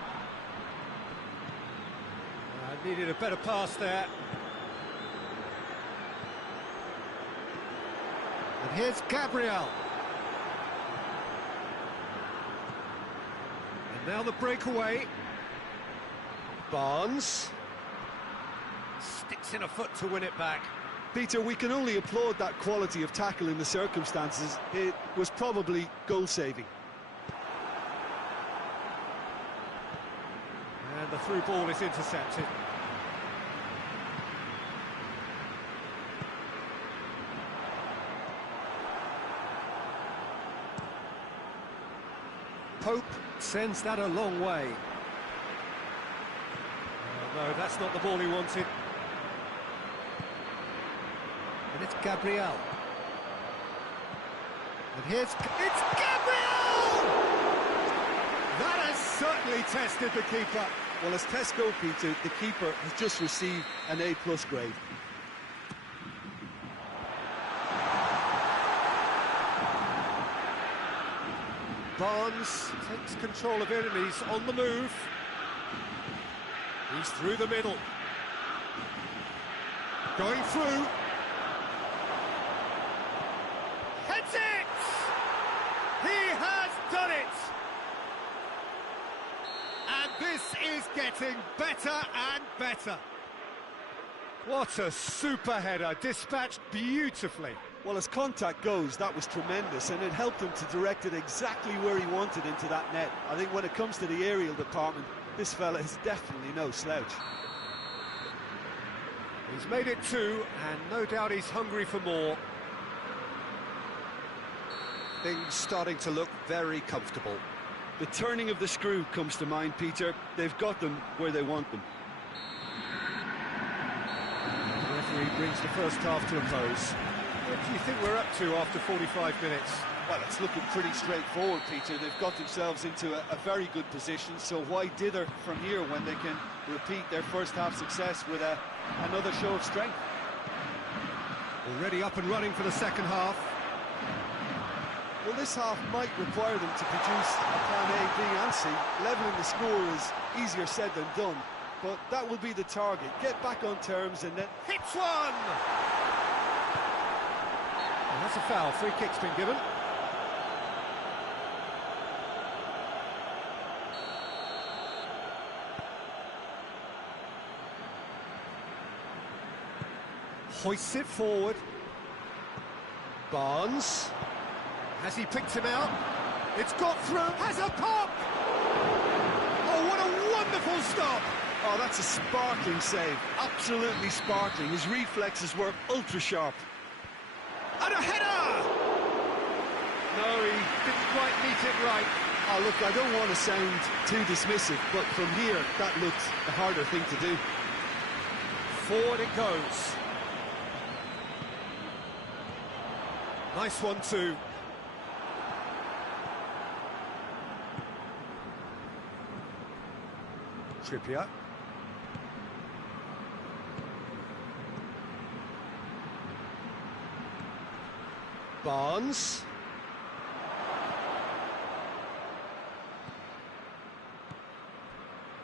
Needed a better pass there. And here's Gabriel. And now the breakaway. Barnes. Sticks in a foot to win it back. Peter, we can only applaud that quality of tackle in the circumstances. It was probably goal-saving. And the through ball is intercepted. Pope sends that a long way. No, that's not the ball he wanted. And it's Gabriel. And it's Gabriel! That has certainly tested the keeper. Well, as tests go, Peter, the keeper has just received an A+ grade. Barnes takes control of it and he's on the move. He's through the middle. Going through. Heads it! He has done it! And this is getting better and better. What a super header, dispatched beautifully. Well, as contact goes, that was tremendous, and it helped him to direct it exactly where he wanted into that net. I think when it comes to the aerial department, this fella is definitely no slouch. He's made it 2, and no doubt he's hungry for more. Things starting to look very comfortable. The turning of the screw comes to mind, Peter. They've got them where they want them. The referee brings the first half to a close. What do you think we're up to after 45 minutes? Well, it's looking pretty straightforward, Peter. They've got themselves into a very good position, so why dither from here when they can repeat their first half success with another show of strength? Already up and running for the second half. Well, this half might require them to produce a plan A, B and C. Levelling the score is easier said than done, but that will be the target. Get back on terms and then... Hits one! And that's a foul. Free kick's been given. Hoists it forward. Barnes. Has he picked him out? It's got through. Has a pop! Oh, what a wonderful stop! Oh, that's a sparkling save. Absolutely sparkling. His reflexes were ultra sharp. And a header! No, he didn't quite meet it right. Oh, look, I don't want to sound too dismissive, but from here, that looked the harder thing to do. Forward it goes. Nice one too. Trippier. Barnes.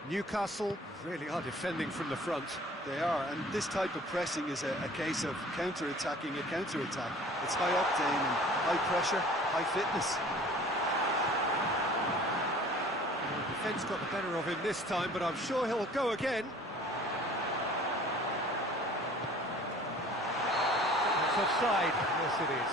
Newcastle really are defending from the front. They are, and this type of pressing is a case of counter-attacking a counter-attack. It's high octane and high pressure, high fitness. The defence got the better of him this time, but I'm sure he'll go again. It's offside. Yes, it is.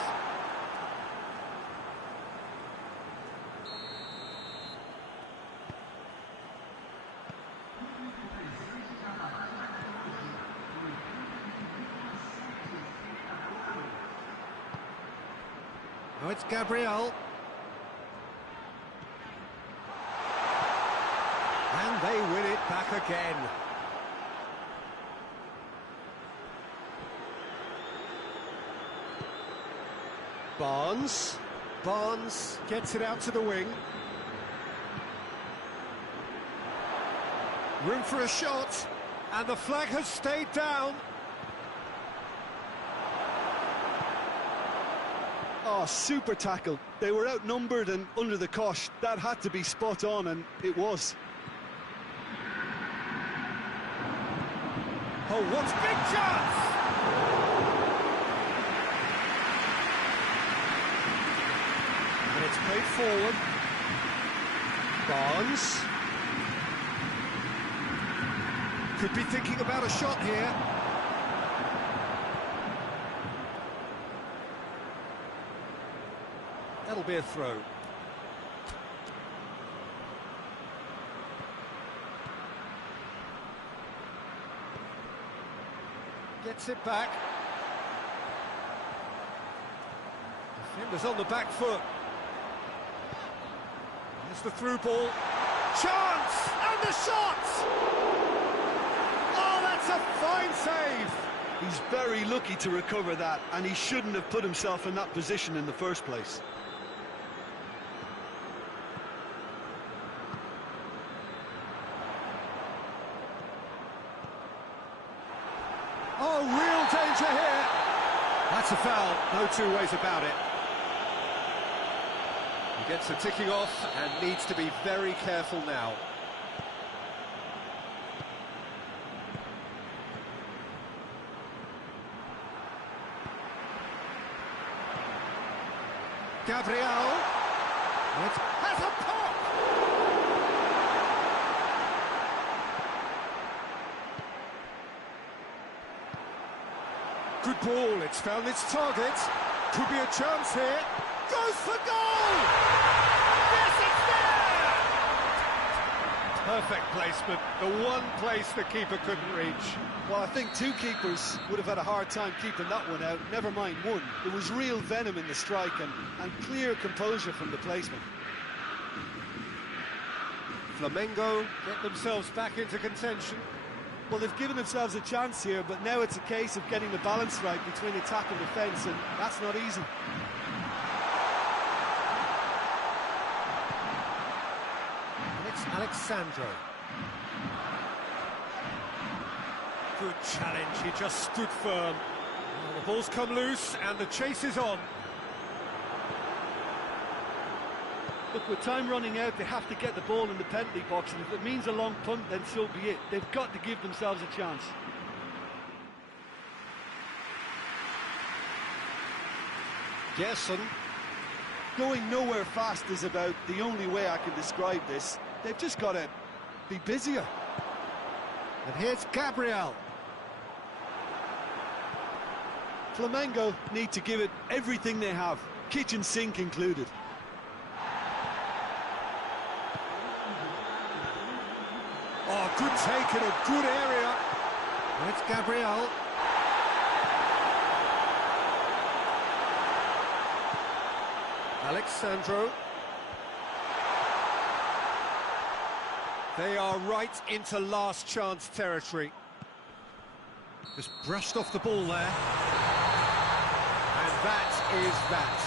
Now it's Gabriel. And they win it back again. Barnes. Barnes gets it out to the wing. Room for a shot. And the flag has stayed down. Oh, super tackle. They were outnumbered and under the cosh. That had to be spot on, and it was. Oh, what a big chance! And it's played forward. Barnes. Could be thinking about a shot here. That'll be a throw. Gets it back. Defenders on the back foot. Here's the through ball. Chance! And the shot! Oh, that's a fine save! He's very lucky to recover that, and he shouldn't have put himself in that position in the first place. danger here. That's a foul, no two ways about it. He gets a ticking off and needs to be very careful now. Gabriel. It has a pop! Good ball, it's found its target. Could be a chance here. Goes for goal! Yes, it's there! Perfect placement, the one place the keeper couldn't reach. Well, I think two keepers would have had a hard time keeping that one out, never mind one. There was real venom in the strike and clear composure from the placement. Flamengo get themselves back into contention. Well, they've given themselves a chance here, but now it's a case of getting the balance right between attack and defence, and that's not easy. And it's Alexandro. Good challenge, he just stood firm. Well, the ball's come loose and the chase is on. Look, with time running out, they have to get the ball in the penalty box, and if it means a long punt, then so be it. They've got to give themselves a chance. Gerson. Going nowhere fast is about the only way I can describe this. They've just got to be busier. And here's Gabriel. Flamengo need to give it everything they have, kitchen sink included. Oh, good take in a good area. And it's Gabriel. Alexandro. They are right into last chance territory. Just brushed off the ball there. And that is that.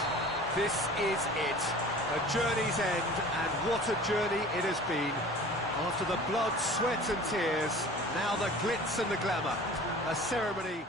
This is it. A journey's end, and what a journey it has been. After the blood, sweat and tears, now the glitz and the glamour. A ceremony